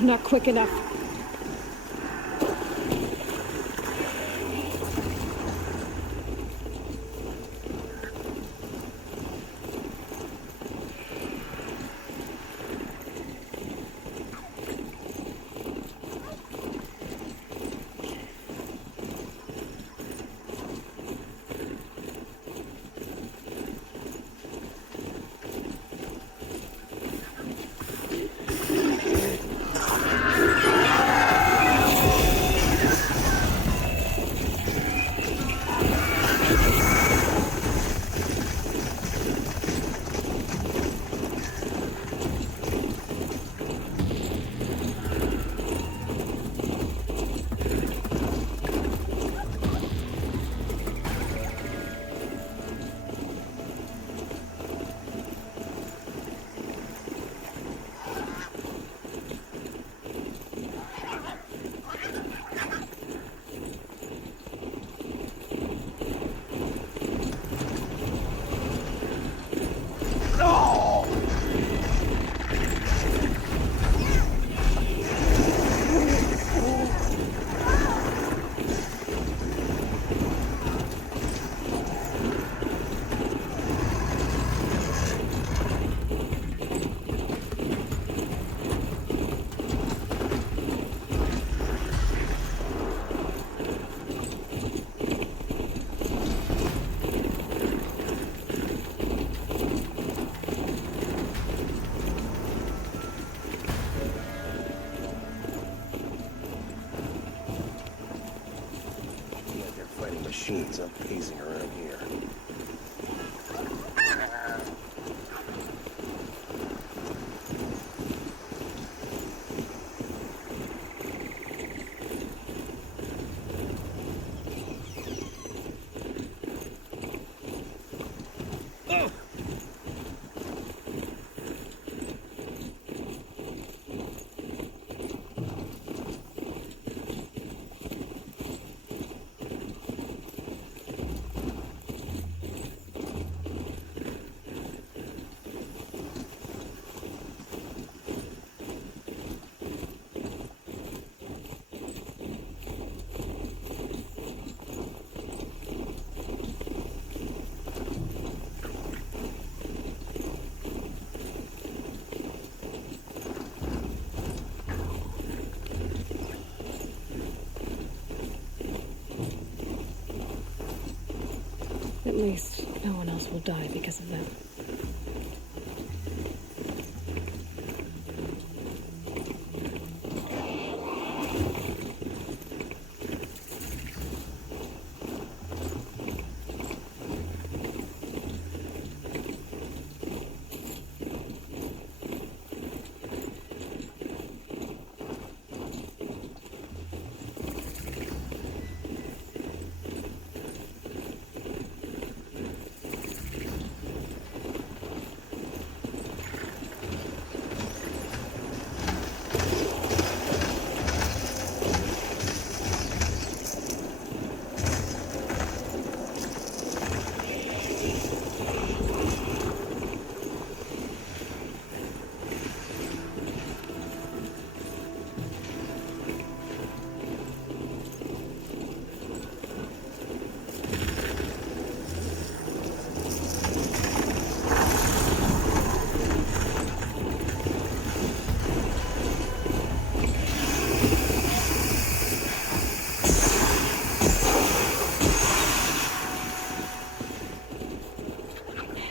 Not quick enough. Machines up pacing around here. At least no one else will die because of them.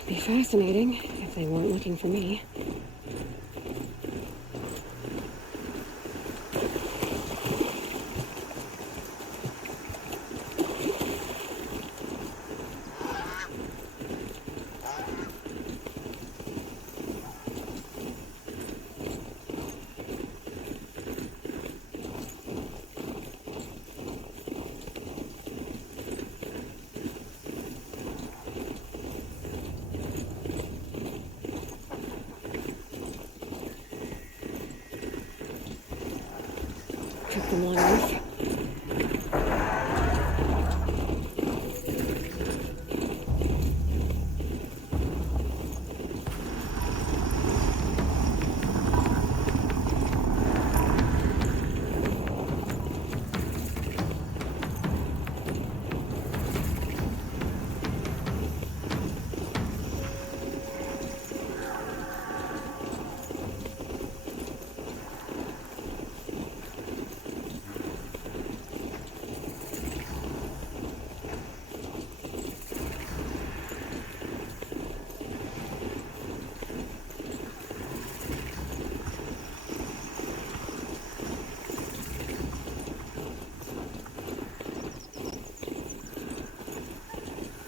Be fascinating if they weren't looking for me. Took them long enough.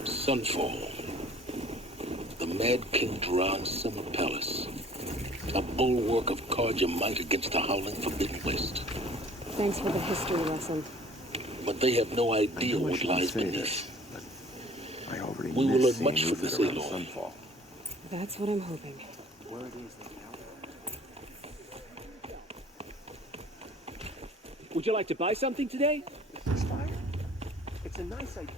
Sunfall. The Mad King Duran's summer palace. A bulwark of Carja might against the howling Forbidden West. Thanks for the history lesson. But they have no idea what lies beneath. We will learn much from this, Aloy. That's what I'm hoping. Would you like to buy something today? It's a nice idea.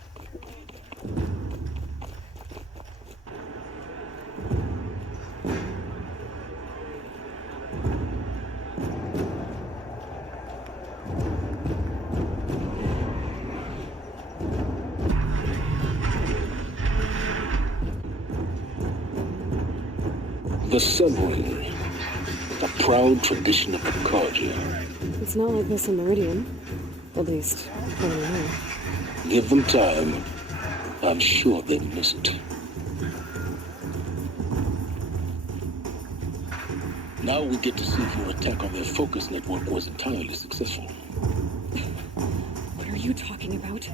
The Sun Ring, a proud tradition of the Carja. It's not like this in Meridian. At least, I don't know. Give them time. I'm sure they'll miss it. Now we get to see if your attack on their focus network was entirely successful. What are you talking about?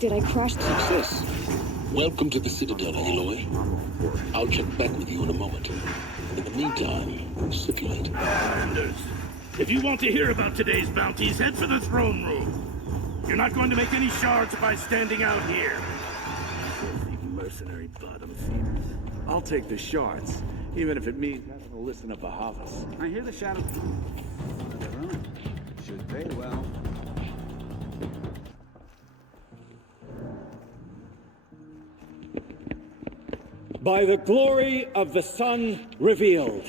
Did I crash the... Success. Welcome to the Citadel, Aloy. I'll check back with you in a moment. In the meantime, circulate. Anders, if you want to hear about today's bounties, head for the throne room. You're not going to make any shards by standing out here. Filthy mercenary bottom feeders. I'll take the shards, even if it means having to listen to Bahavas. I hear the shadow. Should pay well. By the glory of the sun revealed.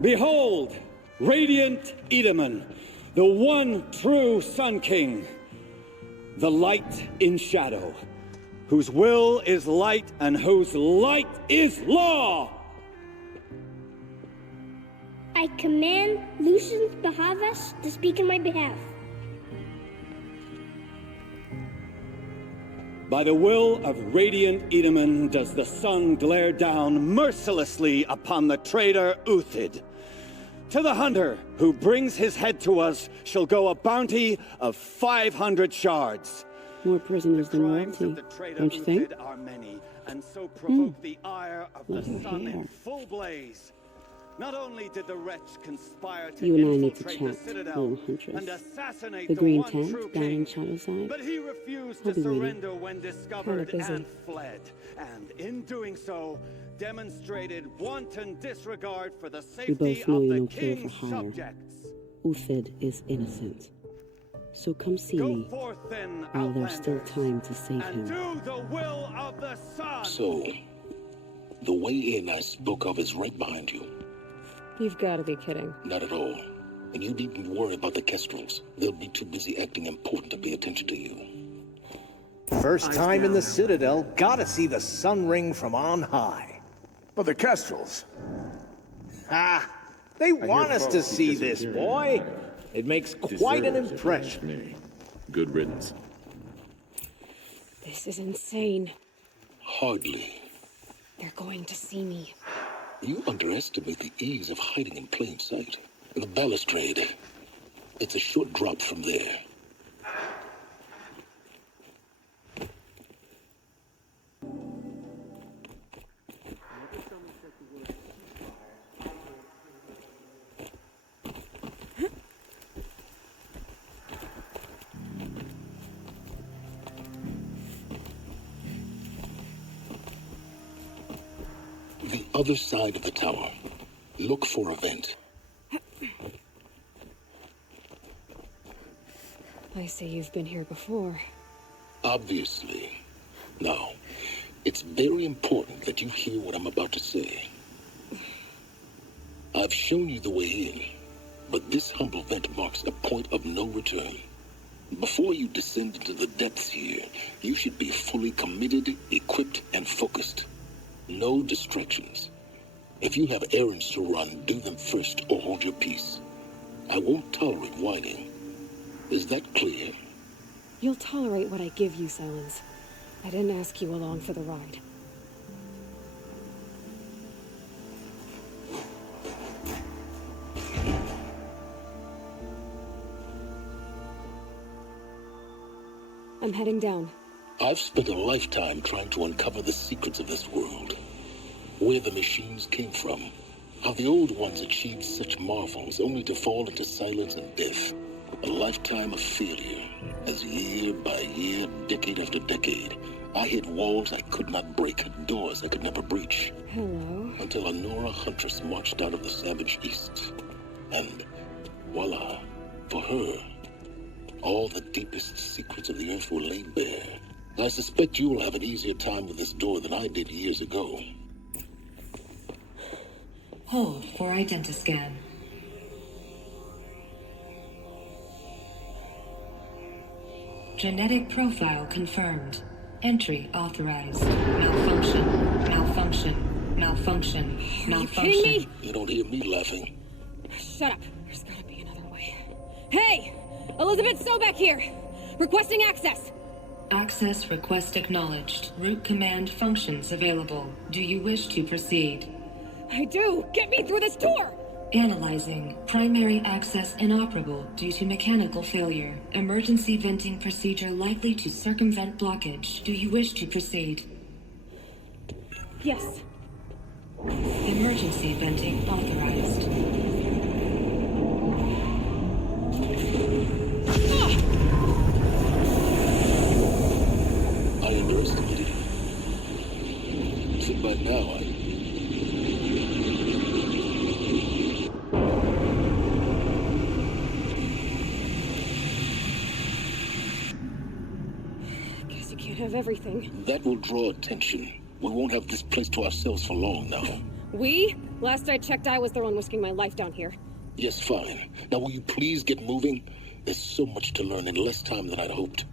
Behold, radiant Edaman, the one true Sun King, the light in shadow, whose will is light and whose light is law. I command Lucius Bahavas to speak in my behalf. By the will of radiant Edaman does the sun glare down mercilessly upon the traitor Uthid. To the hunter who brings his head to us shall go a bounty of 500 shards. More prisoners than royalty, don't you think? Are many, and so provoke the ire of Love the your sun hair. in full blaze. Not only did the wretch conspire to You and I need to infiltrate the chat, Citadel little huntress. and assassinate The the green one tent true down in king, Shadowside. but he refused I'll to be waiting. surrender when discovered busy. and fled, and in doing so, demonstrated wanton disregard for the We both safety know of you the don't care for king's hire. subjects. Uthid is innocent. So come see Go me forth then, while there's still Outlanders, time to save and him. do the will of the sun. So, the way in I spoke of is right behind you. You've got to be kidding. Not at all. And you needn't worry about the Kestrels. They'll be too busy acting important to pay attention to you. First time in the Citadel, gotta see the sun ring from on high. But the Kestrels. Ah, they want us to see this, boy. It makes quite an impression. Good riddance. This is insane. Hardly. They're going to see me. You underestimate the ease of hiding in plain sight. The balustrade. It's a short drop from there. The other side of the tower. Look for a vent. I see you've been here before. Obviously. Now, it's very important that you hear what I'm about to say. I've shown you the way in, but this humble vent marks a point of no return. Before you descend into the depths here, you should be fully committed, equipped, and focused. No distractions. If you have errands to run, do them first or hold your peace. I won't tolerate whining. Is that clear? You'll tolerate what I give you, Silence. I didn't ask you along for the ride. I'm heading down. I've spent a lifetime trying to uncover the secrets of this world. Where the machines came from. How the old ones achieved such marvels only to fall into silence and death. A lifetime of failure, as year by year, decade after decade, I hit walls I could not break, doors I could never breach. Hello. Until a Nora huntress marched out of the savage east. And voila, for her, all the deepest secrets of the earth were laid bare. I suspect you will have an easier time with this door than I did years ago. Hold for identiscan. Genetic profile confirmed. Entry authorized. Malfunction. Malfunction. Malfunction. Are Malfunction. you kidding me? You don't hear me laughing. Shut up. There's gotta be another way. Hey! Elizabeth Sobek here! Requesting access! Access request acknowledged. Root command functions available. Do you wish to proceed? I do! Get me through this door! Analyzing. Primary access inoperable due to mechanical failure. Emergency venting procedure likely to circumvent blockage. Do you wish to proceed? Yes. Emergency venting authorized. I underestimated you. So by now, Guess you can't have everything. that will draw attention. We won't have this place to ourselves for long now. We? Last I checked, I was the one risking my life down here. Yes, fine. Now will you please get moving? There's so much to learn in less time than I'd hoped.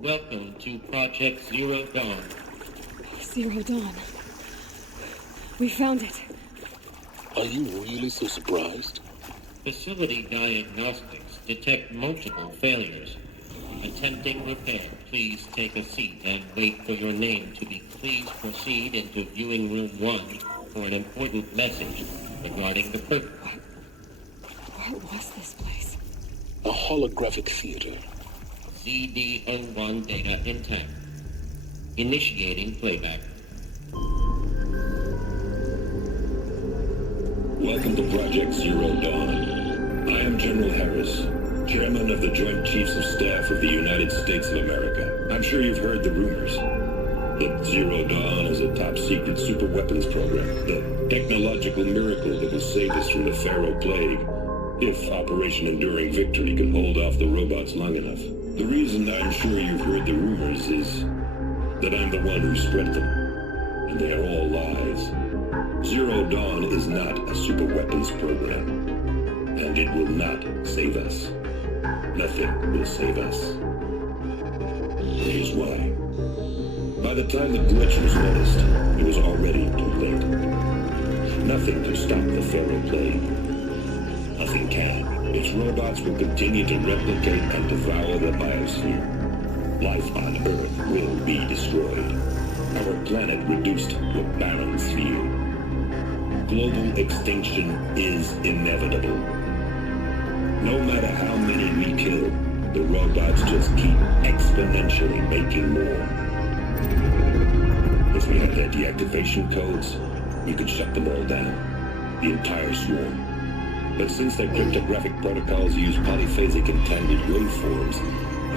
Welcome to Project Zero Dawn. Zero Dawn. We found it. Are you really so surprised? Facility diagnostics detect multiple failures. Attempting repair, please take a seat and wait for your name to be. Please proceed into viewing room 1 for an important message regarding the purpose. What was this place? A holographic theater. ZD-01 data intact. Initiating playback. Welcome to Project Zero Dawn. I am General Harris, Chairman of the Joint Chiefs of Staff of the United States of America. I'm sure you've heard the rumors that Zero Dawn is a top-secret superweapons program, the technological miracle that will save us from the Pharaoh Plague, if Operation Enduring Victory can hold off the robots long enough. The reason I'm sure you've heard the rumors is that I'm the one who spread them, and they are all lies. Zero Dawn is not a superweapons program, and it will not save us. Nothing will save us. Here's why. By the time the glitch was noticed, it was already too late. Nothing can stop the Pharaoh Plague. Nothing can. Its robots will continue to replicate and devour the biosphere. Life on Earth will be destroyed. Our planet reduced to a barren sphere. Global extinction is inevitable. No matter how many we kill, the robots just keep exponentially making more. If we had their deactivation codes, we could shut them all down. The entire swarm. But since their cryptographic protocols use polyphasic entangled waveforms,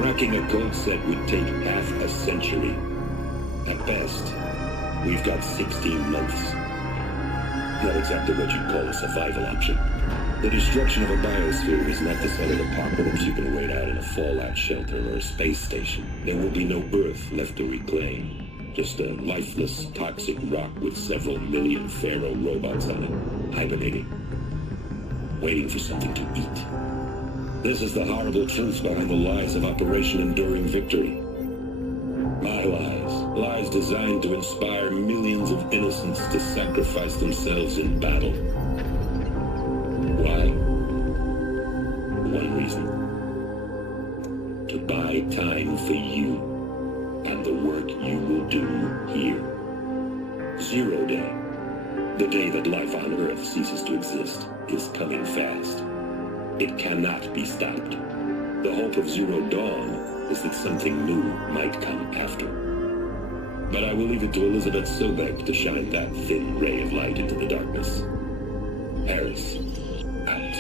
cracking a code set would take half a century. At best, we've got 16 months. Not exactly what you'd call a survival option. The destruction of a biosphere is not the sort of apocalypse you can wait out in a fallout shelter or a space station. There will be no Earth left to reclaim. Just a lifeless, toxic rock with several million Pharaoh robots on it, hibernating, waiting for something to eat. This is the horrible truth behind the lies of Operation Enduring Victory. My lies. Lies designed to inspire millions of innocents to sacrifice themselves in battle. Why? One reason. To buy time for you and the work you will do here. 0 Day. The day that life on Earth ceases to exist is coming fast. It cannot be stopped. The hope of Zero Dawn is that something new might come after. But I will leave it to Elizabeth Sobek to shine that thin ray of light into the darkness. Harris, out.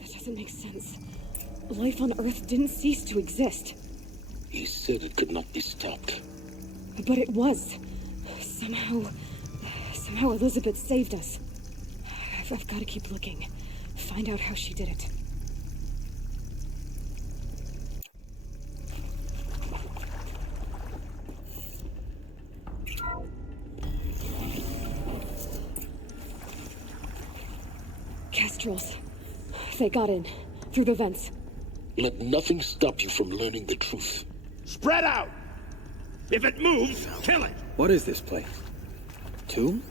That doesn't make sense. Life on Earth didn't cease to exist. He said it could not be stopped. But it was. Somehow Elizabeth saved us. I've got to keep looking. Find out how she did it. Kestrels. They got in. Through the vents. Let nothing stop you from learning the truth. Spread out! If it moves, kill it! What is this place? Tomb?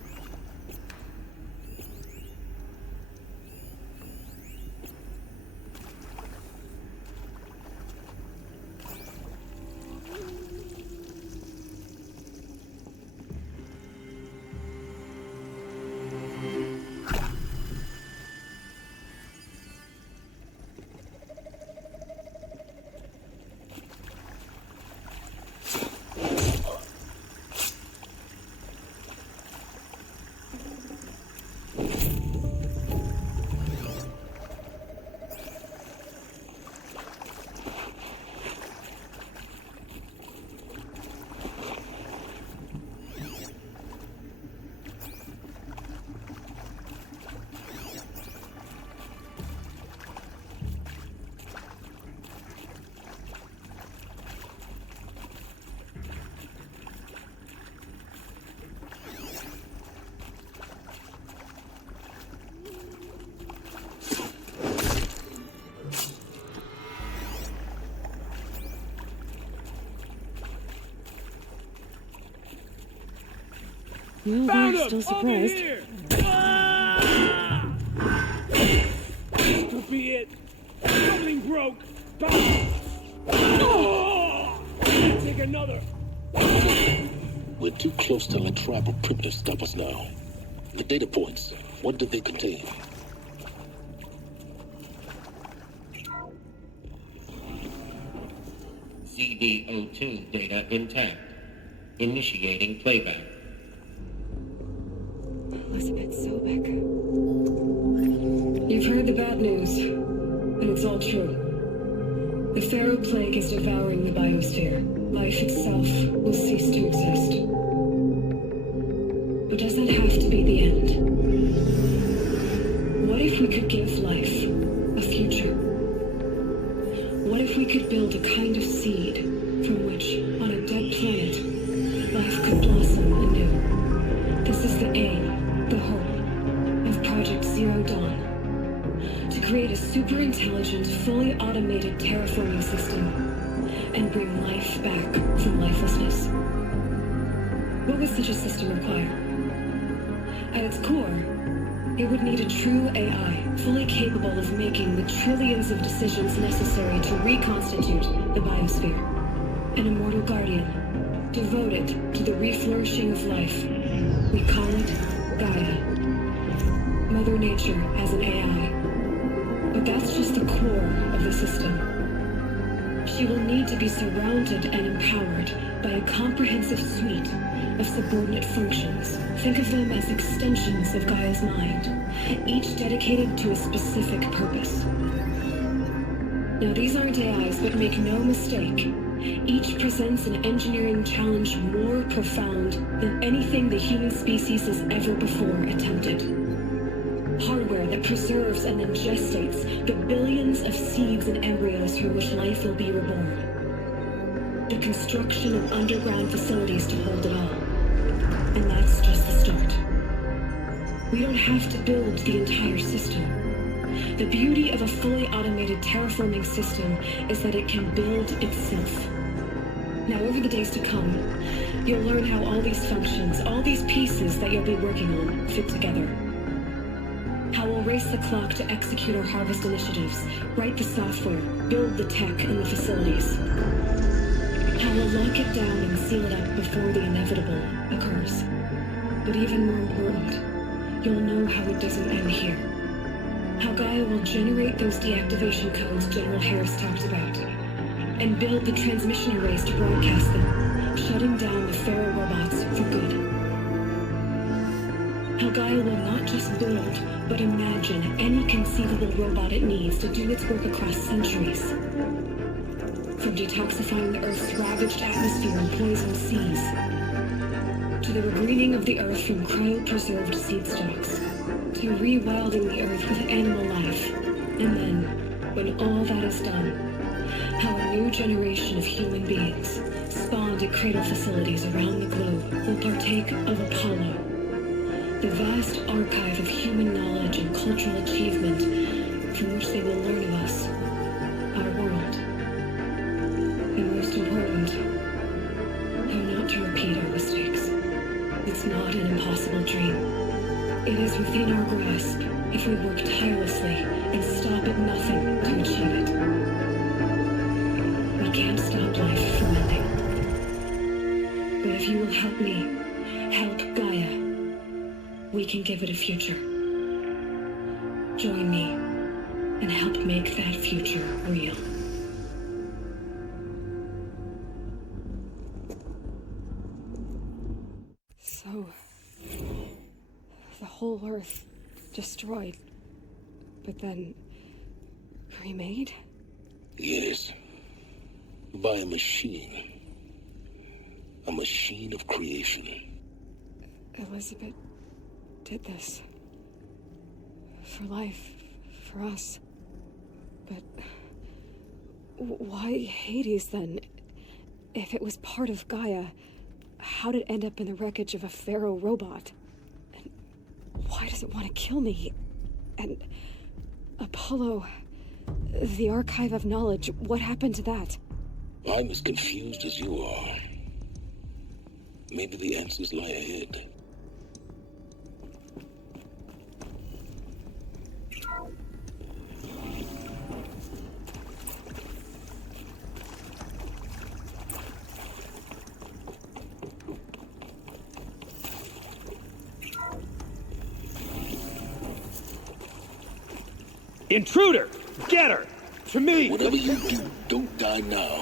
Well, they're still surprised. This could be it. Something broke. Take another. We're too close to let tribal primitives stop us now. The data points, what did they contain? CD02 data intact. Initiating playback. Elizabeth Sobek. You've heard the bad news, and it's all true. The Pharaoh Plague is devouring the biosphere. Life itself will cease to exist. But does that have to be the end? What if we could give life a future? What if we could build a kind of seed from which, on a dead planet, life could blossom anew? This is the aim, the hope, of Project Zero Dawn. To create a super-intelligent, fully automated terraforming system and bring life back from lifelessness. What would such a system require? At its core, it would need a true AI, fully capable of making the trillions of decisions necessary to reconstitute the biosphere. An immortal guardian, devoted to the reflourishing of life. We call it Gaia. Mother Nature as an AI. But that's just the core of the system. She will need to be surrounded and empowered by a comprehensive suite of subordinate functions. Think of them as extensions of Gaia's mind, each dedicated to a specific purpose. Now these aren't AIs, but make no mistake, each presents an engineering challenge more profound than anything the human species has ever before attempted. Hardware that preserves and then gestates the billions of seeds and embryos from which life will be reborn. The construction of underground facilities to hold it all. And that's just the start. We don't have to build the entire system. The beauty of a fully automated terraforming system is that it can build itself. Now, over the days to come, you'll learn how all these functions, all these pieces that you'll be working on, fit together. How we'll race the clock to execute our harvest initiatives, write the software, build the tech and the facilities. How we'll lock it down and seal it up before the inevitable occurs. But even more important, you'll know how it doesn't end here. How Gaia will generate those deactivation codes General Harris talked about, and build the transmission arrays to broadcast them, shutting down the Pharaoh robots for good. How Gaia will not just build, but imagine any conceivable robot it needs to do its work across centuries. From detoxifying the Earth's ravaged atmosphere and poisoned seas, to the regreening of the Earth from cryopreserved seed stocks, to rewilding the Earth with animal life. And then, when all that is done, how a new generation of human beings, spawned at cradle facilities around the globe, will partake of Apollo, the vast archive of human knowledge and cultural achievement from which they will learn of us, our world. And most important, how not to repeat our mistakes. It's not an impossible dream. It is within our grasp if we work tirelessly and stop at nothing to achieve it. We can't stop life from ending. But if you will help me, help Gaia, we can give it a future. Join me and help make that future real. So, the whole Earth destroyed, but then remade? Yes. By a machine. A machine of creation. Elizabeth did this. For life, for us. But why Hades then? If it was part of Gaia, how did it end up in the wreckage of a Pharaoh robot? And why does it want to kill me? And Apollo, the archive of knowledge, what happened to that? I'm as confused as you are. Maybe the answers lie ahead. Intruder! Get her! To me! Whatever you do, don't die now.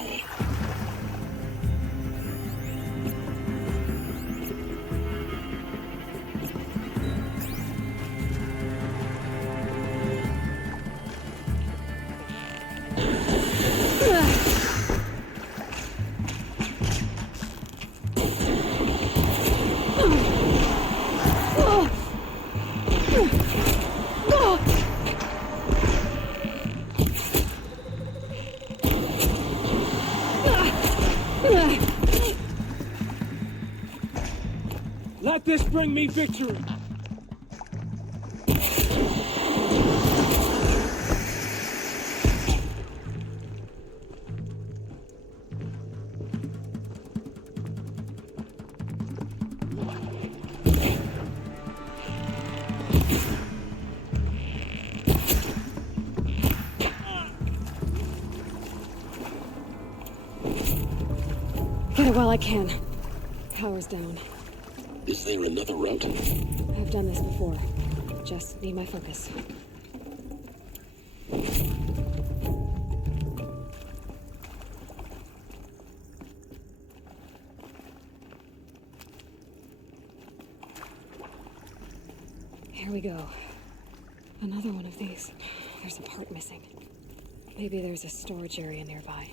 Let this bring me victory! Get it while I can. Power's down. Is there another route? I've done this before. Just need my focus. Here we go. Another one of these. There's a part missing. Maybe there's a storage area nearby.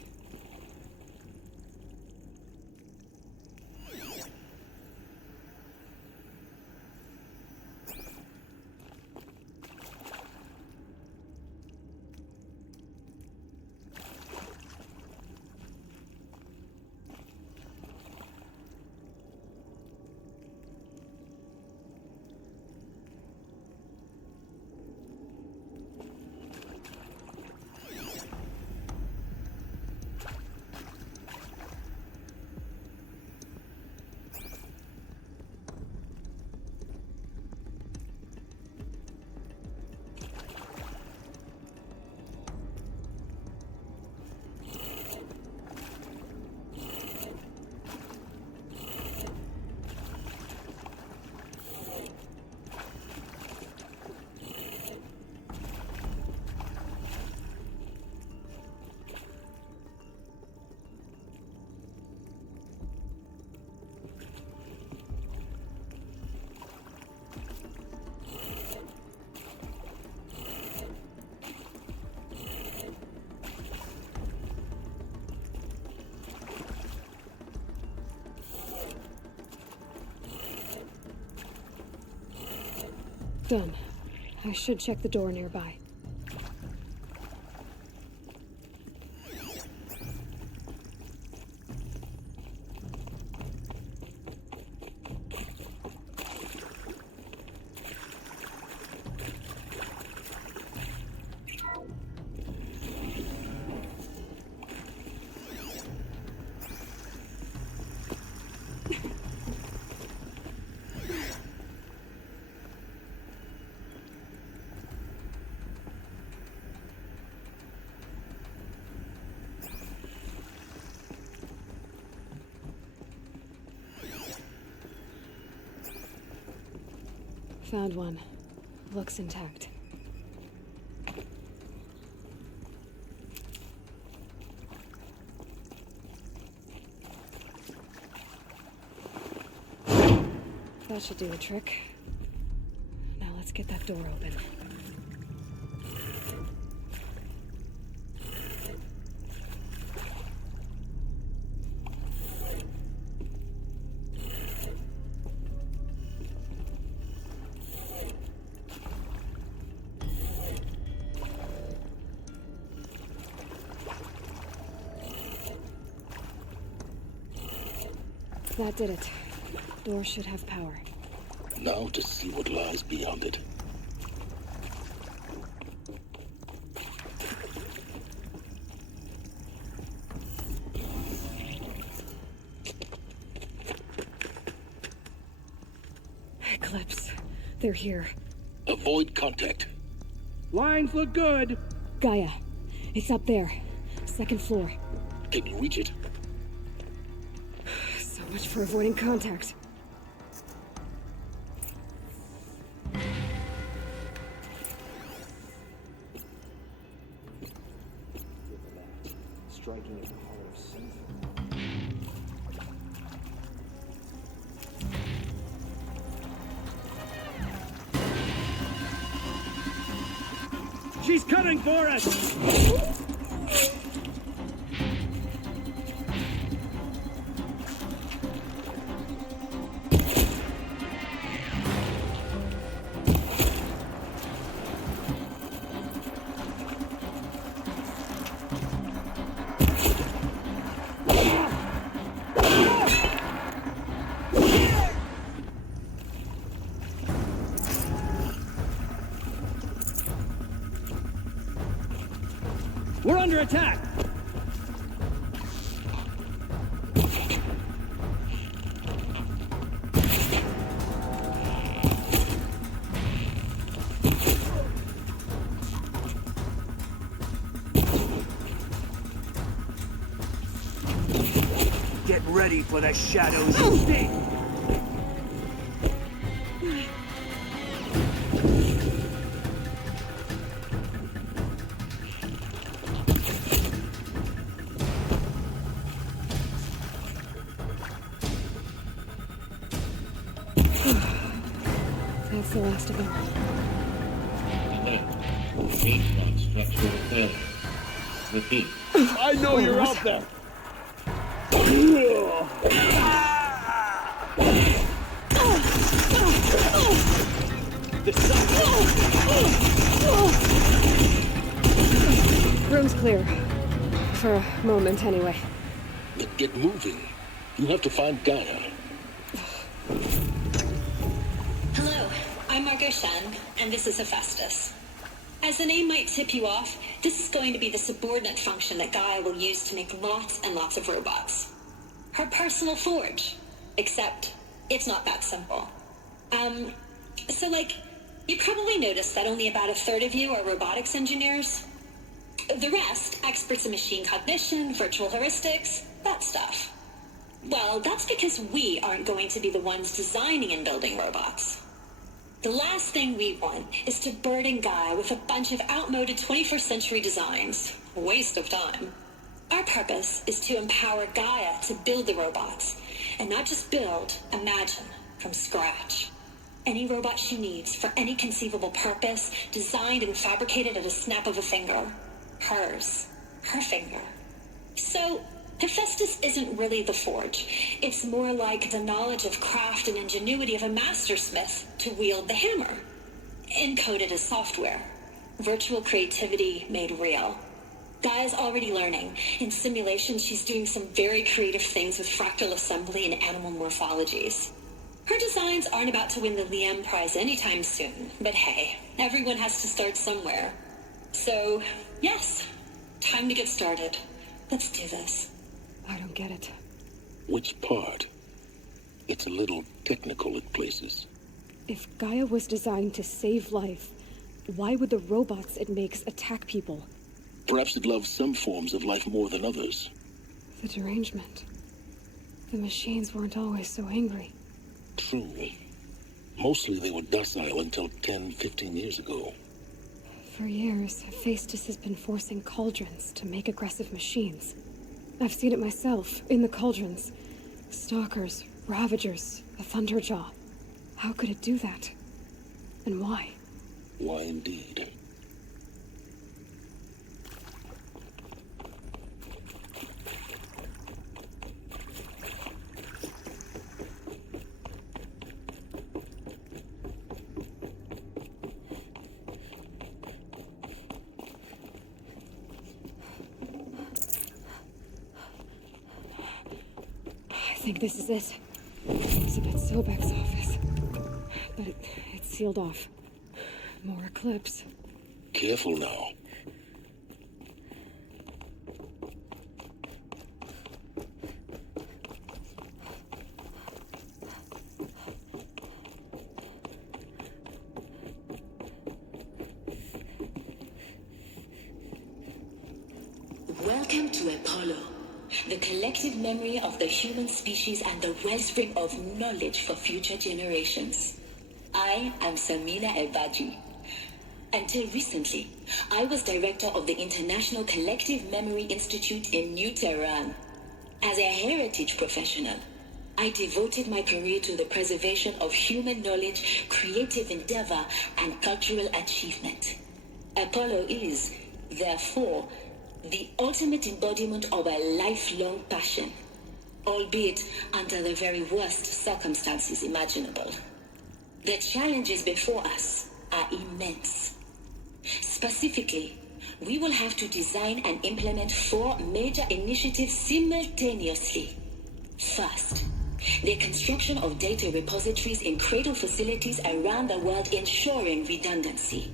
Done. I should check the door nearby. Found one. Looks intact. That should do the trick. Now let's get that door open. That did it. Door should have power. Now to see what lies beyond it. Eclipse. They're here. Avoid contact. Lines look good. Gaia. It's up there. Second floor. Can you reach it? So much for avoiding contact. Striking a power of sense. She's coming for us! We're under attack! Get ready for the shadows to sting! That's the last of them. Structural failure. Repeat. I know you're out there. Room's clear. For a moment, anyway. Then get moving. You have to find Gaia. Hello, I'm Margot Shen, and this is Hephaestus. As the name might tip you off, this is going to be the subordinate function that Gaia will use to make lots and lots of robots. Her personal forge. Except, it's not that simple. You probably noticed that only about a third of you are robotics engineers. The rest, experts in machine cognition, virtual heuristics, that stuff. Well, that's because we aren't going to be the ones designing and building robots. The last thing we want is to burden Gaia with a bunch of outmoded 21st century designs. A waste of time. Our purpose is to empower Gaia to build the robots. And not just build, imagine, from scratch. Any robot she needs for any conceivable purpose, designed and fabricated at a snap of a finger. Hers. Her finger. So, Hephaestus isn't really the forge. It's more like the knowledge of craft and ingenuity of a mastersmith to wield the hammer. Encoded as software. Virtual creativity made real. Gaia's already learning. In simulation, she's doing some very creative things with fractal assembly and animal morphologies. Her designs aren't about to win the Liam Prize anytime soon, but hey, everyone has to start somewhere. So, yes, time to get started. Let's do this. I don't get it. Which part? It's a little technical in places. If Gaia was designed to save life, why would the robots it makes attack people? Perhaps it loves some forms of life more than others. The derangement. The machines weren't always so angry. True. Mostly they were docile until 10, 15 years ago. For years, Hephaestus has been forcing cauldrons to make aggressive machines. I've seen it myself, in the cauldrons. Stalkers, Ravagers, a Thunderjaw. How could it do that? And why? Why indeed? I think this is it. Elizabeth Sobek's office. But it's sealed off. More eclipse. Careful now. Welcome to Apollo, the collective memory of the human species and the wellspring of knowledge for future generations. I am Samina Elbaji. Until recently, I was director of the International Collective Memory Institute in New Tehran. As a heritage professional, I devoted my career to the preservation of human knowledge, creative endeavor, and cultural achievement. Apollo is, therefore, the ultimate embodiment of a lifelong passion, albeit under the very worst circumstances imaginable. The challenges before us are immense. Specifically, we will have to design and implement 4 major initiatives simultaneously. First, the construction of data repositories in cradle facilities around the world, ensuring redundancy.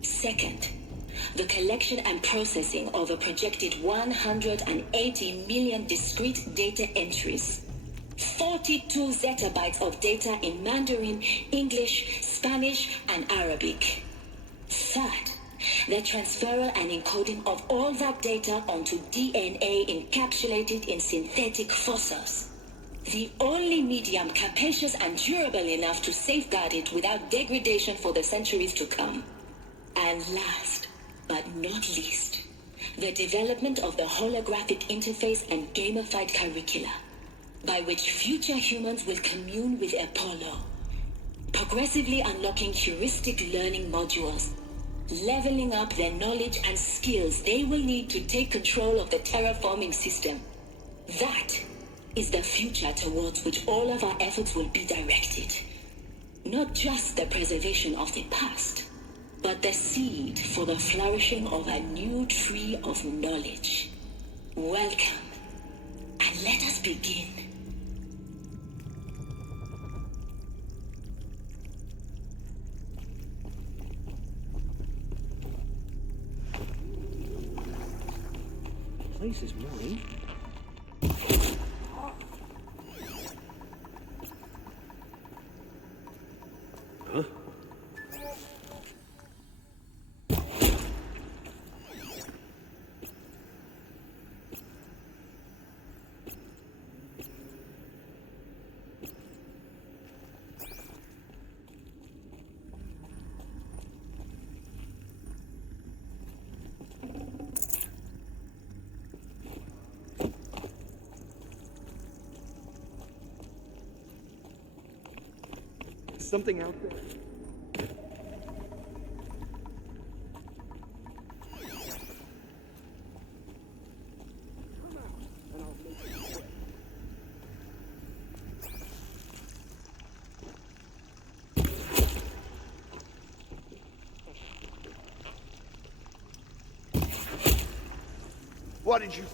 Second, the collection and processing of a projected 180 million discrete data entries. 42 zettabytes of data in Mandarin, English, Spanish, and Arabic. Third, the transferal and encoding of all that data onto DNA encapsulated in synthetic fossils. The only medium capacious and durable enough to safeguard it without degradation for the centuries to come. And last, but not least, the development of the holographic interface and gamified curricula, by which future humans will commune with Apollo, progressively unlocking heuristic learning modules, leveling up their knowledge and skills they will need to take control of the terraforming system. That is the future towards which all of our efforts will be directed. Not just the preservation of the past, but the seed for the flourishing of a new tree of knowledge. Welcome, and let us begin. The place is mine. Huh? Something out there. What did you do?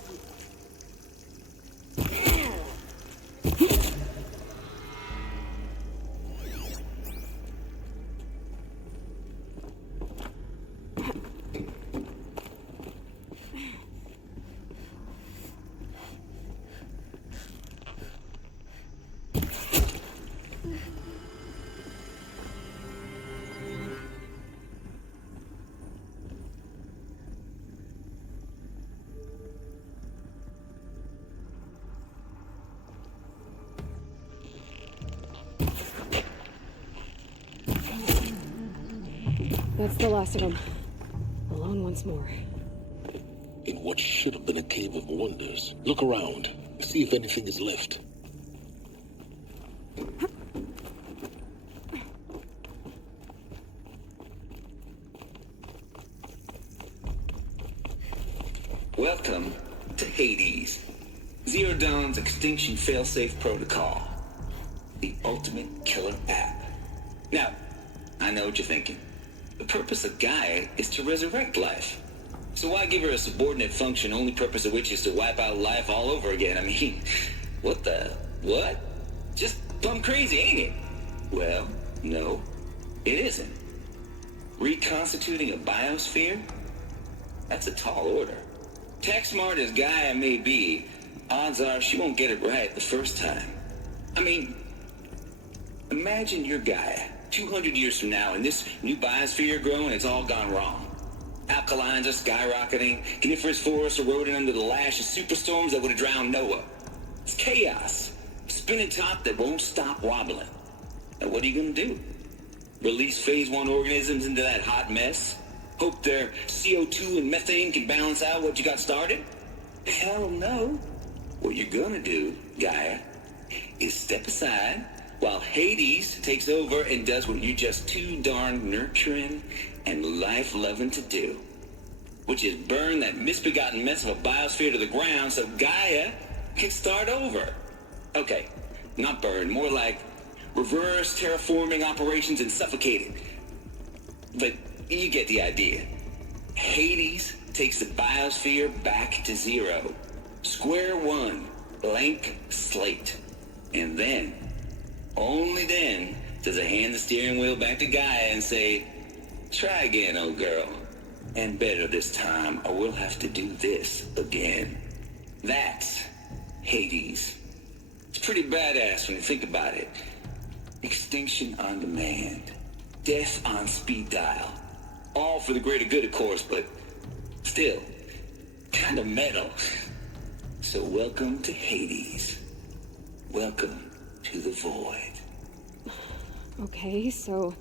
That's the last of them. Alone once more. In what should have been a cave of wonders. Look around. See if anything is left. Welcome to Hades. Zero Dawn's extinction failsafe protocol. The ultimate killer app. Now, I know what you're thinking. The purpose of Gaia is to resurrect life. So why give her a subordinate function, only purpose of which is to wipe out life all over again? I mean, what? Just plumb crazy, ain't it? Well, no, it isn't. Reconstituting a biosphere? That's a tall order. Tech smart as Gaia may be, odds are she won't get it right the first time. I mean, imagine you're Gaia. 200 years from now, and this new biosphere you're growing, it's all gone wrong. Alkalines are skyrocketing, coniferous forests eroding under the lash of superstorms that would have drowned Noah. It's chaos. Spinning top that won't stop wobbling. Now what are you gonna do? Release phase 1 organisms into that hot mess? Hope their CO2 and methane can balance out what you got started? Hell no. What you're gonna do, Gaia, is step aside while Hades takes over and does what you're just too darn nurturing and life-loving to do, which is burn that misbegotten mess of a biosphere to the ground so Gaia can start over. Okay, not burn, more like reverse terraforming operations and suffocate it. But you get the idea. Hades takes the biosphere back to zero. Square one, blank slate. And then, only then, does it hand the steering wheel back to Gaia and say, try again, old girl. And better this time, or we'll have to do this again. That's Hades. It's pretty badass when you think about it. Extinction on demand. Death on speed dial. All for the greater good, of course, but still, kind of metal. So welcome to Hades. Welcome to the void. Okay, so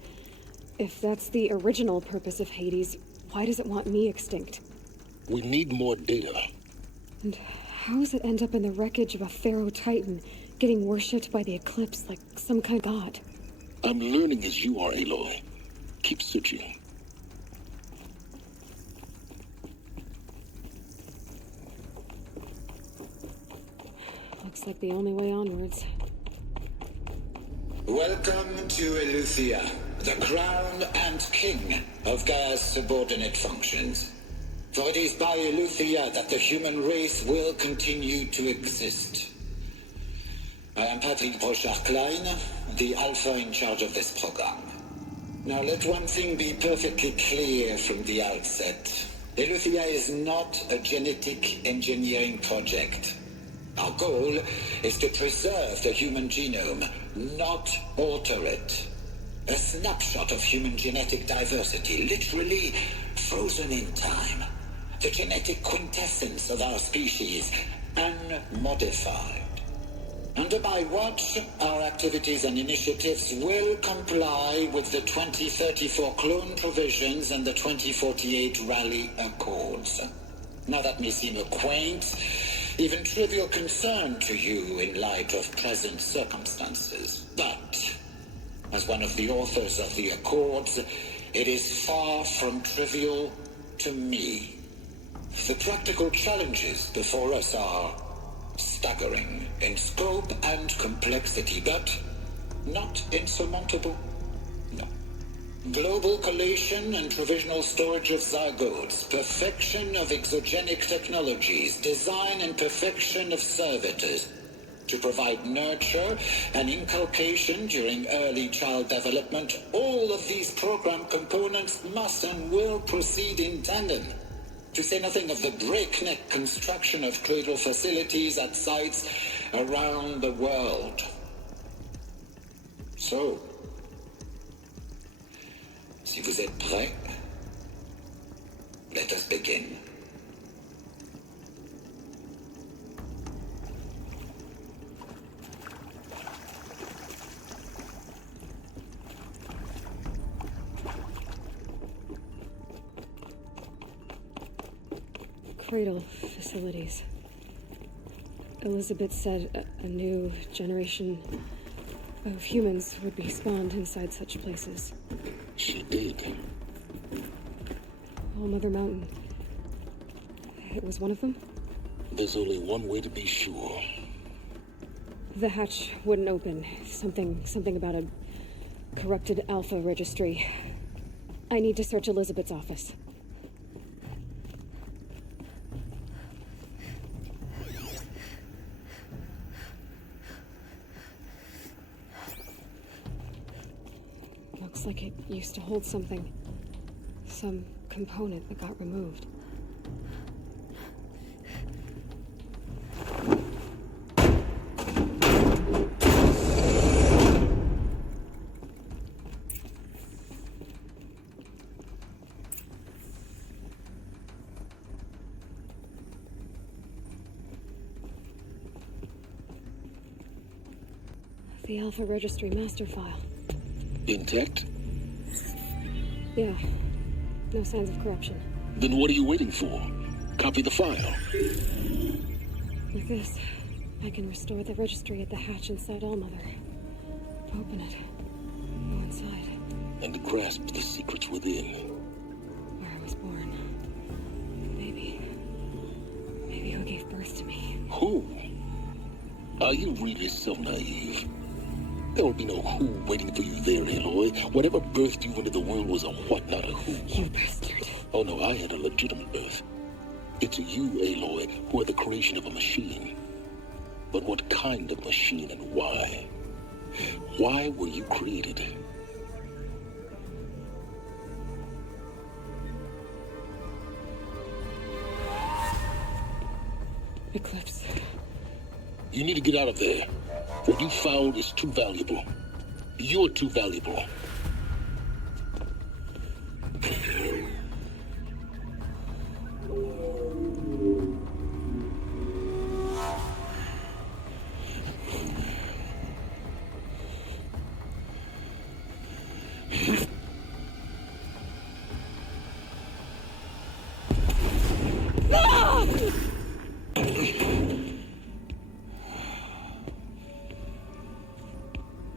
if that's the original purpose of Hades, why does it want me extinct? We need more data. And how does it end up in the wreckage of a pharaoh titan, getting worshipped by the eclipse like some kind of god? I'm learning as you are, Aloy. Keep searching. Looks like the only way onwards. Welcome to Eleuthia, the crown and king of Gaia's subordinate functions. For it is by Eleuthia that the human race will continue to exist. I am Patrick Brochard-Klein, the Alpha in charge of this program. Now let one thing be perfectly clear from the outset. Eleuthia is not a genetic engineering project. Our goal is to preserve the human genome, not alter it. A snapshot of human genetic diversity, literally frozen in time. The genetic quintessence of our species, unmodified. Under my watch, our activities and initiatives will comply with the 2034 clone provisions and the 2048 Rally Accords. Now that may seem a quaint, even trivial concern to you in light of present circumstances. But, as one of the authors of the Accords, it is far from trivial to me. The practical challenges before us are staggering in scope and complexity, but not insurmountable. No. Global collation and provisional storage of zygotes, perfection of exogenic technologies, design and perfection of servitors to provide nurture and inculcation during early child development. All of these program components must and will proceed in tandem. To say nothing of the breakneck construction of cradle facilities at sites around the world. So, si vous êtes prêts, let us begin. Cradle facilities. Elizabeth said a new generation of humans would be spawned inside such places. She did. All Mother Mountain. It was one of them? There's only one way to be sure. The hatch wouldn't open. Something about a corrupted Alpha registry. I need to search Elizabeth's office. Looks like it used to hold something. Some component that got removed. The Alpha Registry master file. Intact? Yeah. No signs of corruption. Then what are you waiting for? Copy the file. With this, I can restore the registry at the hatch inside Allmother. Open it. Go inside. And grasp the secrets within. Where I was born. Maybe who gave birth to me. Who? Are you really so naive? There will be no who waiting for you there, Aloy. Whatever birthed you into the world was a what, not a who. You bastard. Oh no, I had a legitimate birth. It's you, Aloy, who are the creation of a machine. But what kind of machine and why? Why were you created? Eclipse. You need to get out of there. What you found is too valuable. You're too valuable.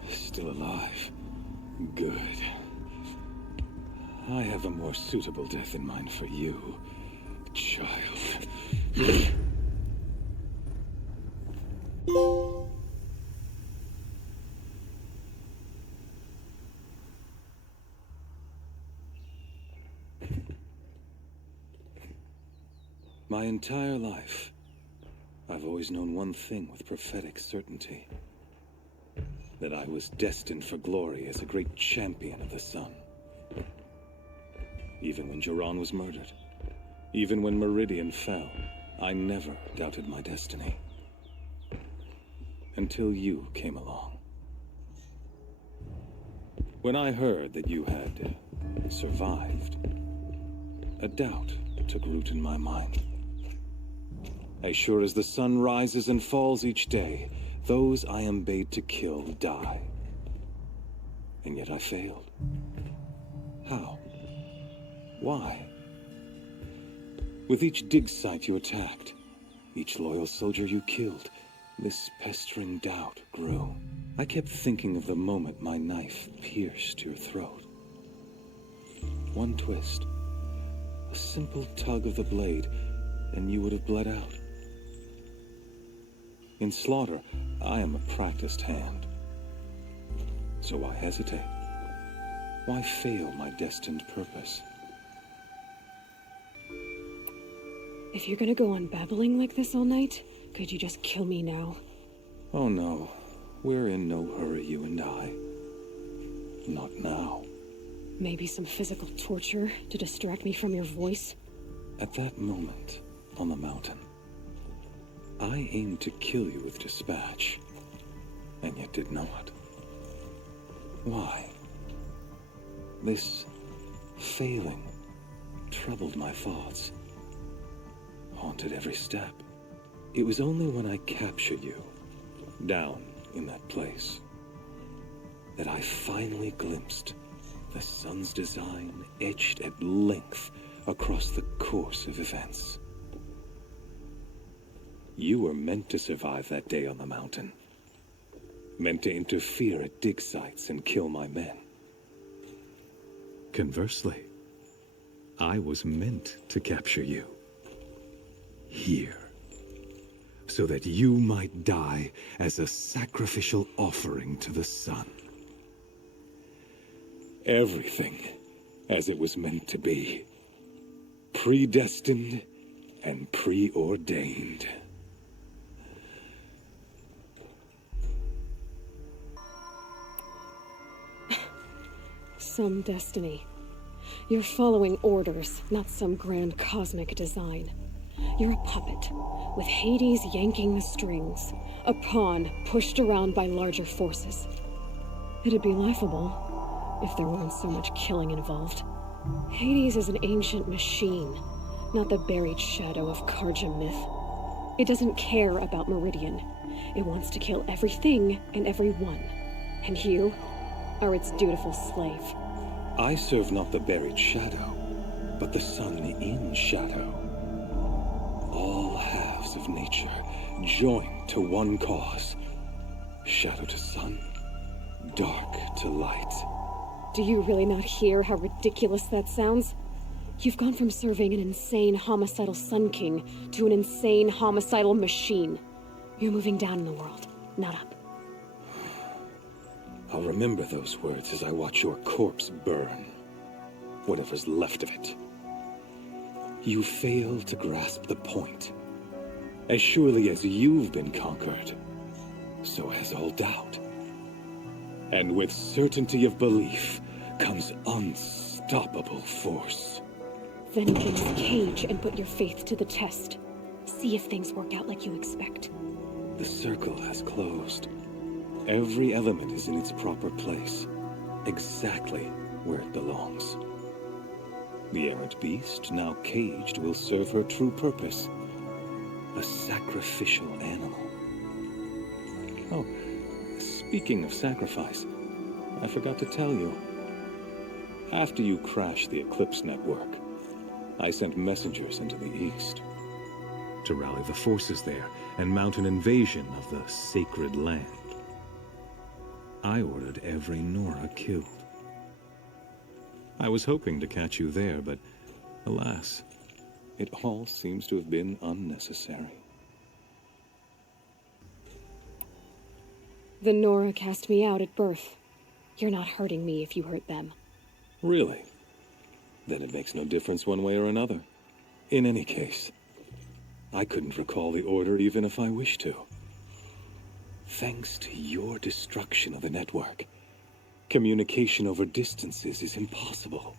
Still alive. Good. I have a more suitable death in mind for you, child. My entire life, I've always known one thing with prophetic certainty. That I was destined for glory as a great champion of the sun. Even when Jiran was murdered, even when Meridian fell, I never doubted my destiny. Until you came along. When I heard that you had survived, a doubt took root in my mind. As sure as the sun rises and falls each day, those I am bade to kill die. And yet I failed. How? Why? With each dig site you attacked, each loyal soldier you killed, this pestering doubt grew. I kept thinking of the moment my knife pierced your throat. One twist, a simple tug of the blade, and you would have bled out. In slaughter, I am a practiced hand. So why hesitate? Why fail my destined purpose? If you're gonna go on babbling like this all night, could you just kill me now? Oh no, we're in no hurry, you and I. Not now. Maybe some physical torture to distract me from your voice? At that moment, on the mountain, I aimed to kill you with dispatch, and yet did not. Why? This failing troubled my thoughts, haunted every step. It was only when I captured you, down in that place, that I finally glimpsed the sun's design etched at length across the course of events. You were meant to survive that day on the mountain. Meant to interfere at dig sites and kill my men. Conversely, I was meant to capture you. Here. So that you might die as a sacrificial offering to the sun. Everything as it was meant to be. Predestined and preordained. Some destiny. You're following orders, not some grand cosmic design. You're a puppet, with Hades yanking the strings, a pawn pushed around by larger forces. It'd be laughable if there weren't so much killing involved. Hades is an ancient machine, not the buried shadow of Karja myth. It doesn't care about Meridian. It wants to kill everything and everyone. And you are its dutiful slave. I serve not the buried shadow, but the sun in shadow. All halves of nature joined to one cause. Shadow to sun, dark to light. Do you really not hear how ridiculous that sounds? You've gone from serving an insane homicidal Sun King to an insane homicidal machine. You're moving down in the world, not up. I'll remember those words as I watch your corpse burn. Whatever's left of it. You fail to grasp the point. As surely as you've been conquered, so has all doubt. And with certainty of belief comes unstoppable force. Then get in the cage and put your faith to the test. See if things work out like you expect. The circle has closed. Every element is in its proper place, exactly where it belongs. The errant beast, now caged, will serve her true purpose. A sacrificial animal. Oh, speaking of sacrifice, I forgot to tell you. After you crashed the Eclipse network, I sent messengers into the east to rally the forces there and mount an invasion of the sacred land. I ordered every Nora killed. I was hoping to catch you there, but alas, it all seems to have been unnecessary. The Nora cast me out at birth. You're not hurting me if you hurt them. Really? Then it makes no difference one way or another. In any case, I couldn't recall the order even if I wished to. Thanks to your destruction of the network, communication over distances is impossible.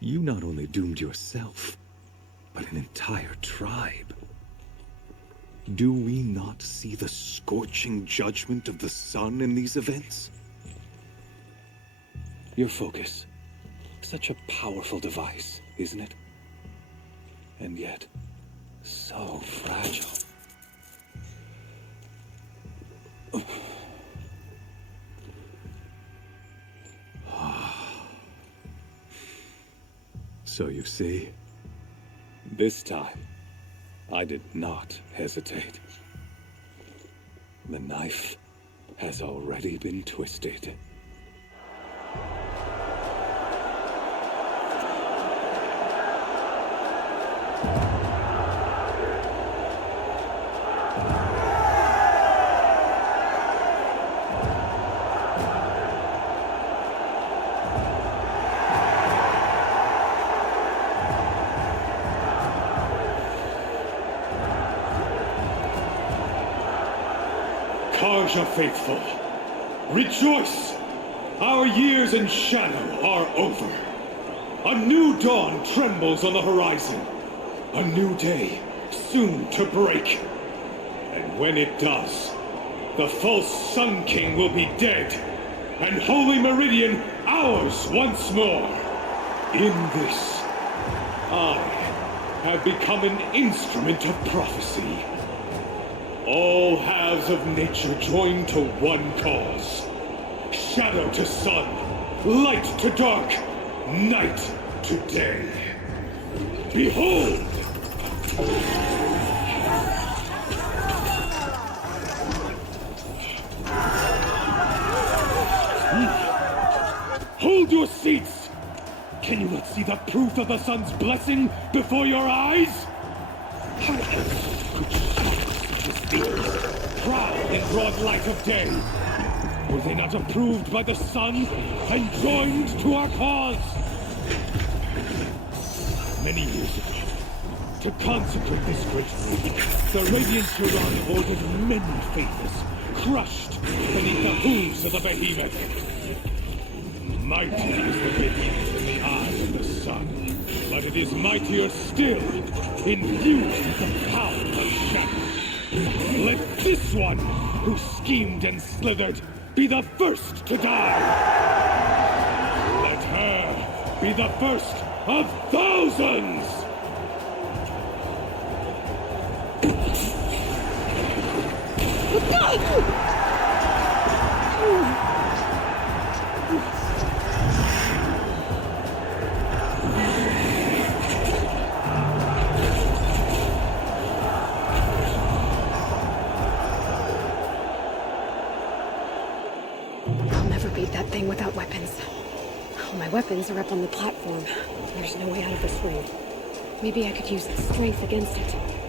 You not only doomed yourself, but an entire tribe. Do we not see the scorching judgment of the sun in these events? Your focus. Such a powerful device, isn't it? And yet, so fragile. So you see, this time, I did not hesitate. The knife has already been twisted. Karja faithful, rejoice! Our years in shadow are over. A new dawn trembles on the horizon. A new day soon to break. And when it does, the false Sun King will be dead, and Holy Meridian ours once more. In this, I have become an instrument of prophecy. All halves of nature join to one cause. Shadow to sun, light to dark, night to day. Behold! Hold your seats! Can you not see the proof of the sun's blessing before your eyes? How else could proud in broad light of day. Were they not approved by the sun and joined to our cause? Many years ago, to consecrate this great room, the Radiant Turan ordered many faiths crushed beneath the hooves of the behemoth. Mighty is the behemoth in the eye of the sun, but it is mightier still, infused with the power of shadow. Let this one, who schemed and slithered, be the first to die! Let her be the first of thousands! That thing without weapons. All my weapons are up on the platform. There's no way out of this ring. Maybe I could use its strength against it.